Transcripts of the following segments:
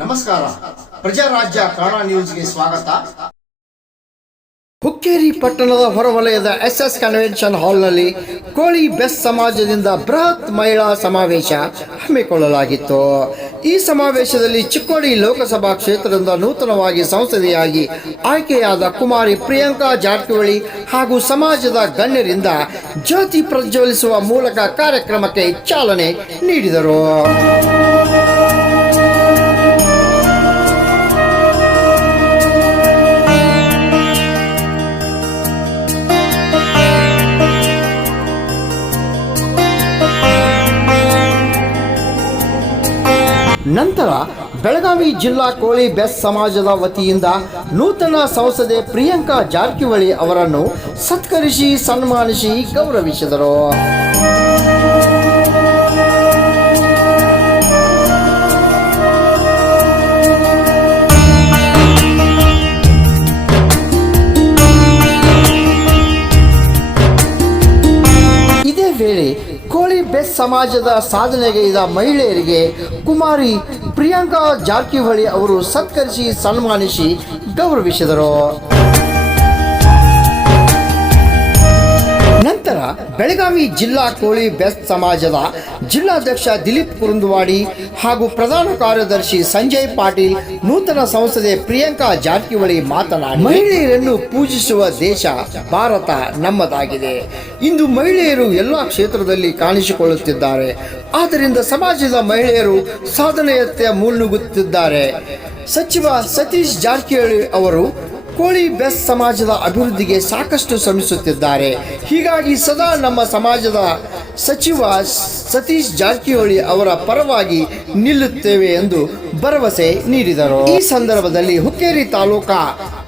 ನಮಸ್ಕಾರ, ಪ್ರಜಾರಾಜ್ಯ ಕನ್ನಡ ನ್ಯೂಸ್ಗೆ ಸ್ವಾಗತ. ಹುಕ್ಕೇರಿ ಪಟ್ಟಣದ ಹೊರವಲಯದ SS ಕನ್ವೆನ್ಷನ್ ಹಾಲ್ನಲ್ಲಿ ಕೋಳಿ ಬೆಸ್ ಸಮಾಜದಿಂದ ಬೃಹತ್ ಮಹಿಳಾ ಸಮಾವೇಶ ಹಮ್ಮಿಕೊಳ್ಳಲಾಗಿತ್ತು. ಈ ಸಮಾವೇಶದಲ್ಲಿ ಚಿಕ್ಕೋಡಿ ಲೋಕಸಭಾ ಕ್ಷೇತ್ರದಿಂದ ನೂತನವಾಗಿ ಸಂಸದೆಯಾಗಿ ಆಯ್ಕೆಯಾದ ಕುಮಾರಿ ಪ್ರಿಯಾಂಕಾ ಜಾರಕಿಹೊಳಿ ಹಾಗೂ ಸಮಾಜದ ಗಣ್ಯರಿಂದ ಜ್ಯೋತಿ ಪ್ರಜ್ವಲಿಸುವ ಮೂಲಕ ಕಾರ್ಯಕ್ರಮಕ್ಕೆ ಚಾಲನೆ ನೀಡಿದರು. ನಂತರ ಬೆಳಗಾವಿ ಜಿಲ್ಲಾ ಕೋಳಿ ಬೆಸ್ ಸಮಾಜದ ವತಿಯಿಂದ ನೂತನ ಸಂಸದೆ ಪ್ರಿಯಾಂಕಾ ಜಾರಕಿಹೊಳಿ ಅವರನ್ನು ಸತ್ಕರಿಸಿ ಸನ್ಮಾನಿಸಿ ಗೌರವಿಸಿದರು. ಇದೇ ವೇಳೆ ಕೋಳಿ ಬೆಸ್ ಸಮಾಜದ ಸಾಧನೆಗೈದ ಮಹಿಳೆಯರಿಗೆ ಕುಮಾರಿ ಪ್ರಿಯಾಂಕಾ ಜಾರಕಿಹೊಳಿ ಅವರು ಸತ್ಕರಿಸಿ ಸನ್ಮಾನಿಸಿ ಗೌರವಿಸಿದರು. ನಂತರ ಬೆಳಗಾವಿ ಜಿಲ್ಲಾ ಕೋಳಿ ಬೆಸ್ ಸಮಾಜದ ಜಿಲ್ಲಾಧ್ಯಕ್ಷ ದಿಲೀಪ್ ಕುರುಂದವಾಡಿ ಹಾಗೂ ಪ್ರಧಾನ ಕಾರ್ಯದರ್ಶಿ ಸಂಜಯ್ ಪಾಟೀಲ್ ನೂತನ ಸಂಸದೆ ಪ್ರಿಯಾಂಕಾ ಜಾರಕಿಹೊಳಿ ಮಾತನಾಡಿ, ಮಹಿಳೆಯರನ್ನು ಪೂಜಿಸುವ ದೇಶ ಭಾರತ ನಮ್ಮದಾಗಿದೆ. ಇಂದು ಮಹಿಳೆಯರು ಎಲ್ಲ ಕ್ಷೇತ್ರದಲ್ಲಿ ಕಾಣಿಸಿಕೊಳ್ಳುತ್ತಿದ್ದಾರೆ. ಆದ್ದರಿಂದ ಸಮಾಜದ ಮಹಿಳೆಯರು ಸಾಧನೆಯತ್ತ ಮುನ್ನುಗ್ಗುತ್ತಿದ್ದಾರೆ. ಸಚಿವ ಸತೀಶ್ ಜಾರಕಿಹೊಳಿ ಅವರು ಕೋಳಿ ಬೆಸ್ ಸಮಾಜದ ಅಭಿವೃದ್ಧಿಗೆ ಸಾಕಷ್ಟು ಶ್ರಮಿಸುತ್ತಿದ್ದಾರೆ. ಹೀಗಾಗಿ ಸದಾ ನಮ್ಮ ಸಮಾಜದ ಸಚಿವ ಸತೀಶ್ ಜಾರಕಿಹೊಳಿ ಅವರ ಪರವಾಗಿ ನಿಲ್ಲುತ್ತೇವೆ ಎಂದು ಭರವಸೆ ನೀಡಿದರು. ಈ ಸಂದರ್ಭದಲ್ಲಿ ಹುಕ್ಕೇರಿ ತಾಲೂಕಾ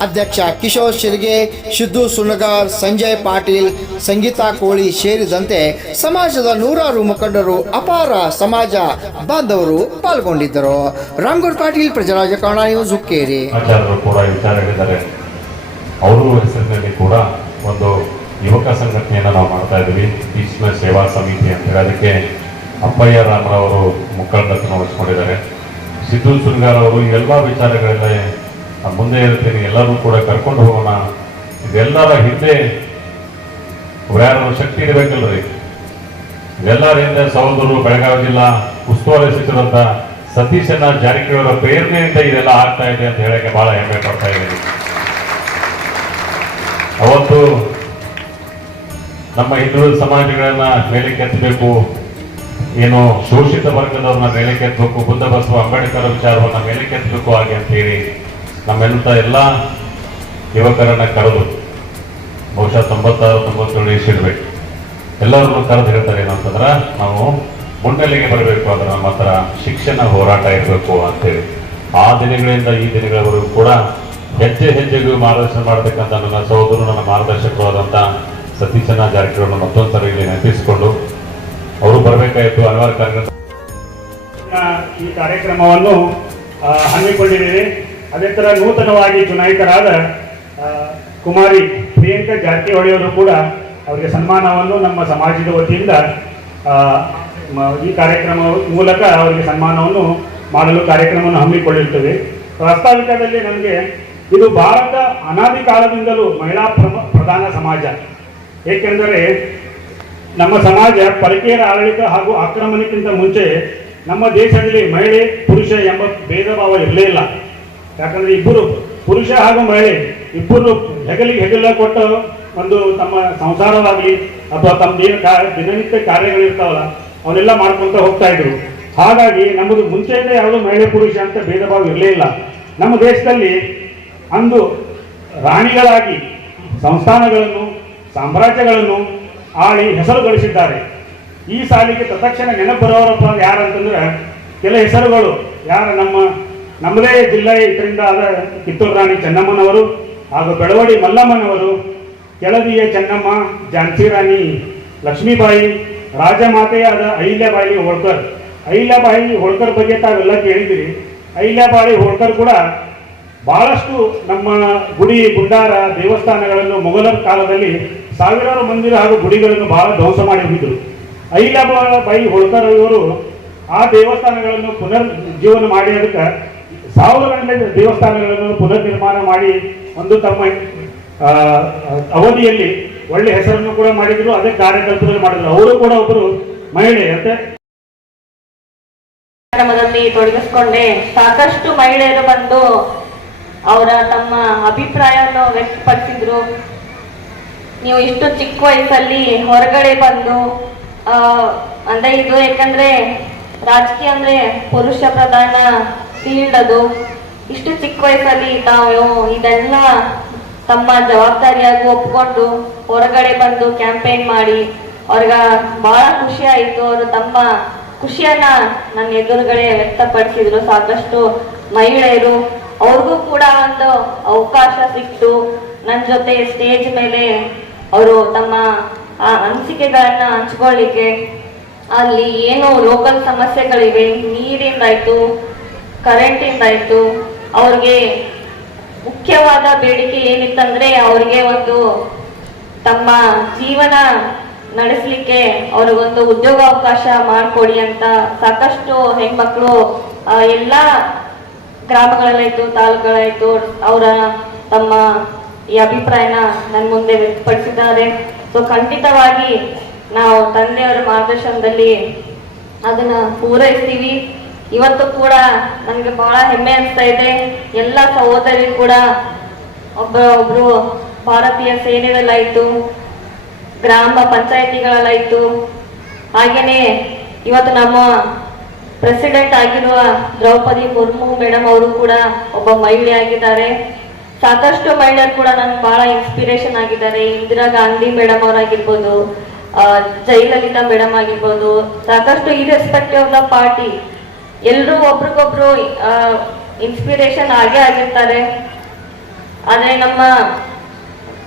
ಅಧ್ಯಕ್ಷ ಕಿಶೋರ್ ಶಿರ್ಗೆ, ಸಿದ್ದು ಸುಣಗಾರ್, ಸಂಜಯ್ ಪಾಟೀಲ್, ಸಂಗೀತಾ ಕೋಳಿ ಸೇರಿದಂತೆ ಸಮಾಜದ ನೂರಾರು ಮುಖಂಡರು, ಅಪಾರ ಸಮಾಜ ಬಾಂಧವರು ಪಾಲ್ಗೊಂಡಿದ್ದರು. ರಾಮಗೌಡ ಪಾಟೀಲ್, ಪ್ರಜಾರಾಜ್ಯ ಕನ್ನಡ ನ್ಯೂಸ್, ಹುಕ್ಕೇರಿ. ಅವರು ಹೆಸರಿನಲ್ಲಿ ಕೂಡ ಒಂದು ಯುವಕ ಸಂಘಟನೆಯನ್ನು ನಾವು ಮಾಡ್ತಾ ಇದ್ದೀವಿ, ಭೀಷ್ಮ ಸೇವಾ ಸಮಿತಿ ಅಂತ ಹೇಳಿ. ಅದಕ್ಕೆ ಅಪ್ಪಯ್ಯ ರಾಮರವರು ಮುಖಂಡತ್ವವನ್ನು ವಹಿಸ್ಕೊಂಡಿದ್ದಾರೆ. ಸಿದ್ದು ಸುನ್ಗಾರ್ ಅವರು ಎಲ್ಲ ವಿಚಾರಗಳೆಲ್ಲ ಮುಂದೆ ಇರ್ತೀನಿ, ಎಲ್ಲರೂ ಕೂಡ ಕರ್ಕೊಂಡು ಹೋಗೋಣ. ಇದೆಲ್ಲರ ಹಿಂದೆ ಯಾರು ಶಕ್ತಿ ಇರಬೇಕಲ್ರಿ. ಇದೆಲ್ಲರ ಹಿಂದೆ ಸಹೋದರರು ಬೆಳಗಾವಿ ಜಿಲ್ಲಾ ಉಸ್ತುವಾರಿ ಸಚಿವರಂತ ಸತೀಶನ ಜಾರಕಿಹೊಳಿ ಪ್ರೇರಣೆಯಿಂದ ಇದೆಲ್ಲ ಆಗ್ತಾ ಇದೆ ಅಂತ ಹೇಳಕ್ಕೆ ಬಹಳ ಹೆಮ್ಮೆ ಪಡ್ತಾ ಇದ್ದೀನಿ. ಅವತ್ತು ನಮ್ಮ ಹಿಂದುಳಿದ ಸಮಾಜಗಳನ್ನ ಮೇಲಕ್ಕೆತ್ತಬೇಕು, ಏನು ಶೋಷಿತ ವರ್ಗದವ್ರನ್ನ ಮೇಲಕ್ಕೆತ್ತಬೇಕು, ಬುದ್ಧ ಬಸವ ಅಂಬೇಡ್ಕರ್ ವಿಚಾರವನ್ನ ಮೇಲಕ್ಕೆತ್ತಬೇಕು ಹಾಗೆ ಅಂತೇಳಿ ನಮ್ಮೆಂತ ಎಲ್ಲ ಯುವಕರನ್ನ ಕರೆದು, ಬಹುಶಃ 96-97 ಇಸಿರ್ಬೇಕು, ಎಲ್ಲರನ್ನು ಕರೆದು ಹೇಳ್ತಾರೆ ಏನಂತಂದ್ರೆ ನಾವು ಮುನ್ನೆಲೆಗೆ ಬರಬೇಕು, ಅದರ ನಮ್ಮ ಹತ್ರ ಶಿಕ್ಷಣ ಹೋರಾಟ ಇರಬೇಕು ಅಂತೇಳಿ. ಆ ದಿನಗಳಿಂದ ಈ ದಿನಗಳವರೆಗೂ ಕೂಡ ಹೆಜ್ಜೆ ಹೆಜ್ಜೆಗೂ ಮಾರ್ಗದರ್ಶನ ಮಾಡತಕ್ಕಂಥ ನನ್ನ ಸಹೋದರರು, ನನ್ನ ಮಾರ್ಗದರ್ಶಕರು ಆದಂಥ ಸತೀಶನ ಜಾರಕಿಹೊಳಿ ಮತ್ತೊಂದ್ಸರಿ ಇಲ್ಲಿ ನೆನಪಿಸಿಕೊಂಡು ಅವರು ಬರಬೇಕಾಯಿತು. ಹಲವಾರು ಈ ಕಾರ್ಯಕ್ರಮವನ್ನು ಹಮ್ಮಿಕೊಂಡಿದ್ದೇವೆ. ಅದೇ ಥರ ನೂತನವಾಗಿ ಚುನಾಯಿತರಾದ ಕುಮಾರಿ ಪ್ರಿಯಾಂಕಾ ಜಾರಕಿಹೊಳಿ ಅವರು ಕೂಡ ಅವರಿಗೆ ಸನ್ಮಾನವನ್ನು ನಮ್ಮ ಸಮಾಜದ ವತಿಯಿಂದ ಈ ಕಾರ್ಯಕ್ರಮ ಮೂಲಕ ಅವರಿಗೆ ಸನ್ಮಾನವನ್ನು ಮಾಡಲು ಕಾರ್ಯಕ್ರಮವನ್ನು ಹಮ್ಮಿಕೊಳ್ಳುತ್ತೇವೆ. ವಾಸ್ತವಿಕದಲ್ಲಿ ನಮಗೆ ಇದು ಭಾರತ ಅನಾದಿ ಕಾಲದಿಂದಲೂ ಮಹಿಳಾ ಪ್ರಧಾನ ಸಮಾಜ. ಏಕೆಂದರೆ ನಮ್ಮ ಸಮಾಜ ಪರಕೀಯರ ಆಡಳಿತ ಹಾಗೂ ಆಕ್ರಮಣಕ್ಕಿಂತ ಮುಂಚೆ ನಮ್ಮ ದೇಶದಲ್ಲಿ ಮಹಿಳೆ ಪುರುಷ ಎಂಬ ಭೇದ ಭಾವ ಇರಲೇ ಇಲ್ಲ. ಯಾಕಂದರೆ ಇಬ್ಬರು ಪುರುಷ ಹಾಗೂ ಮಹಿಳೆ ಇಬ್ಬರು ಹೆಗಲಿಗೆ ಹೆಗಲ ಕೊಟ್ಟು ಒಂದು ತಮ್ಮ ಸಂಸಾರವಾಗಲಿ ಅಥವಾ ತಮ್ಮದೇನು ದಿನನಿತ್ಯ ಕಾರ್ಯಗಳಿರ್ತಾವಲ್ಲ ಅವನ್ನೆಲ್ಲ ಮಾಡ್ಕೊತ ಹೋಗ್ತಾ ಇದ್ರು. ಹಾಗಾಗಿ ನಮ್ಮದು ಮುಂಚೆಯಿಂದ ಯಾವುದೋ ಮಹಿಳೆ ಪುರುಷ ಅಂತ ಭೇದ ಭಾವ ಇರಲೇ ಇಲ್ಲ. ನಮ್ಮ ದೇಶದಲ್ಲಿ ಅಂದು ರಾಣಿಗಳಾಗಿ ಸಂಸ್ಥಾನಗಳನ್ನು, ಸಾಮ್ರಾಜ್ಯಗಳನ್ನು ಆಳಿ ಹೆಸರು ಗಳಿಸಿದ್ದಾರೆ. ಈ ಸಾಲಿಗೆ ತತ್ಕ್ಷಣ ನೆನಪು ಬರೋರಪ್ಪ ಯಾರಂತಂದ್ರೆ ಕೆಲ ಹೆಸರುಗಳು ಯಾರ ನಮ್ಮದೇ ಜಿಲ್ಲೆ ಇದರಿಂದ ಆದ ಕಿತ್ತೂರು ರಾಣಿ ಚೆನ್ನಮ್ಮನವರು ಹಾಗೂ ಬೆಳವಡಿ ಮಲ್ಲಮ್ಮನವರು, ಕೆಳದಿಯ ಚೆನ್ನಮ್ಮ, ಝಾನ್ಸಿ ರಾಣಿ ಲಕ್ಷ್ಮೀಬಾಯಿ, ರಾಜಮಾತೆಯಾದ ಅಹಿಲ್ಯಾಬಾಯಿ ಹೋಳ್ಕರ್. ಅಹಿಲ್ಯಾಬಾಯಿ ಹೋಳ್ಕರ್ ಬಗ್ಗೆ ತಾವೆಲ್ಲ ಕೇಳಿದಿರಿ. ಅಹಿಲ್ಯಾಬಾಯಿ ಹೋಳ್ಕರ್ ಕೂಡ ಬಹಳಷ್ಟು ನಮ್ಮ ಗುಡಿ ಗುಂಡಾರ ದೇವಸ್ಥಾನಗಳನ್ನು ಮೊಘಲರ ಕಾಲದಲ್ಲಿ ಸಾವಿರಾರು ಮಂದಿರ ಹಾಗೂ ಗುಡಿಗಳನ್ನು ಬಹಳ ಧ್ವಂಸ ಮಾಡಿ ಹೋಗಿದ್ರು. ಅಹಿಲ್ಯಾಬಾಯಿ ಹೋಳ್ಕರ್ ಇವರು ಆ ದೇವಸ್ಥಾನಗಳನ್ನು ಪುನರ್ ಜೀವನ ಮಾಡಿ ಅದಕ್ಕೆ 1000 ಗಂಟೆ ದೇವಸ್ಥಾನಗಳನ್ನು ಪುನರ್ ನಿರ್ಮಾಣ ಮಾಡಿ ಒಂದು ತಮ್ಮ ಅವಧಿಯಲ್ಲಿ ಒಳ್ಳೆ ಹೆಸರನ್ನು ಕೂಡ ಮಾಡಿದ್ರು. ಅದೇ ಕಾರ್ಯಕರ್ತರಲ್ಲಿ ಮಾಡಿದ್ರು. ಅವರು ಕೂಡ ಒಬ್ಬರು ಮಹಿಳೆ ಅಂತ ಕಾರ್ಯಕ್ರಮದಲ್ಲಿ ತೊಡಗಿಸ್ಕೊಂಡೆ. ಸಾಕಷ್ಟು ಮಹಿಳೆಯರು ಬಂದು ಅವರ ತಮ್ಮ ಅಭಿಪ್ರಾಯವನ್ನು ವ್ಯಕ್ತಪಡಿಸಿದ್ರು. ನೀವು ಇಷ್ಟು ಚಿಕ್ಕ ವಯಸ್ಸಲ್ಲಿ ಹೊರಗಡೆ ಬಂದು ಅಂದ್ರೆ ಇದು ಯಾಕಂದ್ರೆ ರಾಜಕೀಯ ಅಂದ್ರೆ ಪುರುಷ ಪ್ರಧಾನ ಫೀಲ್ಡ್ ಅದು. ಇಷ್ಟು ಚಿಕ್ಕ ವಯಸ್ಸಲ್ಲಿ ತಾವು ಇದೆಲ್ಲ ತಮ್ಮ ಜವಾಬ್ದಾರಿಯಾಗಿ ಒಪ್ಕೊಂಡು ಹೊರಗಡೆ ಬಂದು ಕ್ಯಾಂಪೇನ್ ಮಾಡಿ ಅವ್ರಿಗ ಬಹಳ ಖುಷಿ ಆಯಿತು. ಅವರು ತಮ್ಮ ಖುಷಿಯನ್ನ ನನ್ನ ಎದುರುಗಡೆ ವ್ಯಕ್ತಪಡಿಸಿದ್ರು. ಸಾಕಷ್ಟು ಮಹಿಳೆಯರು ಅವ್ರಿಗೂ ಕೂಡ ಒಂದು ಅವಕಾಶ ಸಿಕ್ತು ನನ್ನ ಜೊತೆ ಸ್ಟೇಜ್ ಮೇಲೆ ಅವರು ತಮ್ಮ ಅನಿಸಿಕೆಗಳನ್ನ ಹಂಚ್ಕೊಳ್ಳಿಕ್ಕೆ. ಅಲ್ಲಿ ಏನು ಲೋಕಲ್ ಸಮಸ್ಯೆಗಳಿವೆ, ನೀರಿಂದಾಯ್ತು, ಕರೆಂಟಿಂದಾಯ್ತು, ಅವ್ರಿಗೆ ಮುಖ್ಯವಾದ ಬೇಡಿಕೆ ಏನಿತ್ತಂದ್ರೆ ಅವ್ರಿಗೆ ಒಂದು ತಮ್ಮ ಜೀವನ ನಡೆಸಲಿಕ್ಕೆ ಅವ್ರಿಗೊಂದು ಉದ್ಯೋಗಾವಕಾಶ ಮಾಡಿಕೊಡಿ ಅಂತ ಸಾಕಷ್ಟು ಹೆಣ್ಮಕ್ಳು ಎಲ್ಲ ಗ್ರಾಮಗಳಲ್ಲಾಯ್ತು, ತಾಲೂಕುಗಳಾಯ್ತು, ಅವರ ತಮ್ಮ ಈ ಅಭಿಪ್ರಾಯನ ನನ್ನ ಮುಂದೆ ವ್ಯಕ್ತಪಡಿಸಿದ್ದಾರೆ. ಸೊ ಖಂಡಿತವಾಗಿ ನಾವು ತಂದೆಯವರ ಮಾರ್ಗದರ್ಶನದಲ್ಲಿ ಅದನ್ನ ಪೂರೈಸ್ತೀವಿ. ಇವತ್ತು ಕೂಡ ನನಗೆ ಬಹಳ ಹೆಮ್ಮೆ ಅನಿಸ್ತಾ ಇದೆ. ಎಲ್ಲ ಸಹೋದರಿ ಕೂಡ ಒಬ್ರು ಭಾರತೀಯ ಸೇನೆಯಲ್ಲಾಯ್ತು, ಗ್ರಾಮ ಪಂಚಾಯಿತಿಗಳಲ್ಲಾಯ್ತು, ಹಾಗೇನೆ ಇವತ್ತು ನಮ್ಮ ಪ್ರೆಸಿಡೆಂಟ್ ಆಗಿರುವ ದ್ರೌಪದಿ ಮುರ್ಮು ಮೇಡಮ್ ಅವರು ಕೂಡ ಒಬ್ಬ ಮಹಿಳೆ ಆಗಿದ್ದಾರೆ. ಸಾಕಷ್ಟು ಮಹಿಳೆಯರು ಕೂಡ ನನ್ಗೆ ಬಹಳ ಇನ್ಸ್ಪಿರೇಷನ್ ಆಗಿದ್ದಾರೆ. ಇಂದಿರಾ ಗಾಂಧಿ ಮೇಡಮ್ ಅವರಾಗಿರ್ಬೋದು, ಜಯಲಲಿತಾ ಮೇಡಮ್ ಆಗಿರ್ಬೋದು, ಸಾಕಷ್ಟು ಇರ್ರೆಸ್ಪೆಕ್ಟಿವ್ ಆಫ್ ದ ಪಾರ್ಟಿ ಎಲ್ಲರೂ ಒಬ್ರಿಗೊಬ್ರು ಇನ್ಸ್ಪಿರೇಷನ್ ಆಗೇ ಆಗಿರ್ತಾರೆ. ಆದ್ರೆ ನಮ್ಮ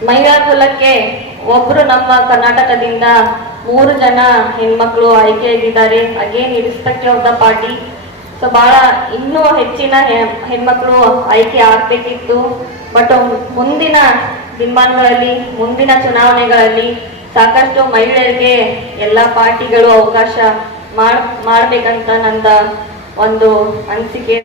ಮಹಿಳಾ ಕುಲಕ್ಕೆ ಒಬ್ರು ನಮ್ಮ ಕರ್ನಾಟಕದಿಂದ 3 ಜನ ಹೆಣ್ಮಕ್ಳು ಆಯ್ಕೆಯಾಗಿದ್ದಾರೆ. Again irrespective of the party. So ಬಹಳ ಇನ್ನೂ ಹೆಚ್ಚಿನ ಹೆಣ್ಮಕ್ಳು ಆಯ್ಕೆ ಆಗ್ಬೇಕಿತ್ತು. ಬಟ್ ಮುಂದಿನ ದಿನಮಾನಗಳಲ್ಲಿ, ಮುಂದಿನ ಚುನಾವಣೆಗಳಲ್ಲಿ ಸಾಕಷ್ಟು ಮಹಿಳೆಯರಿಗೆ ಎಲ್ಲ ಪಾರ್ಟಿಗಳು ಅವಕಾಶ ಮಾಡ್ಬೇಕಂತ ನಂದ ಒಂದು ಅನಿಸಿಕೆ.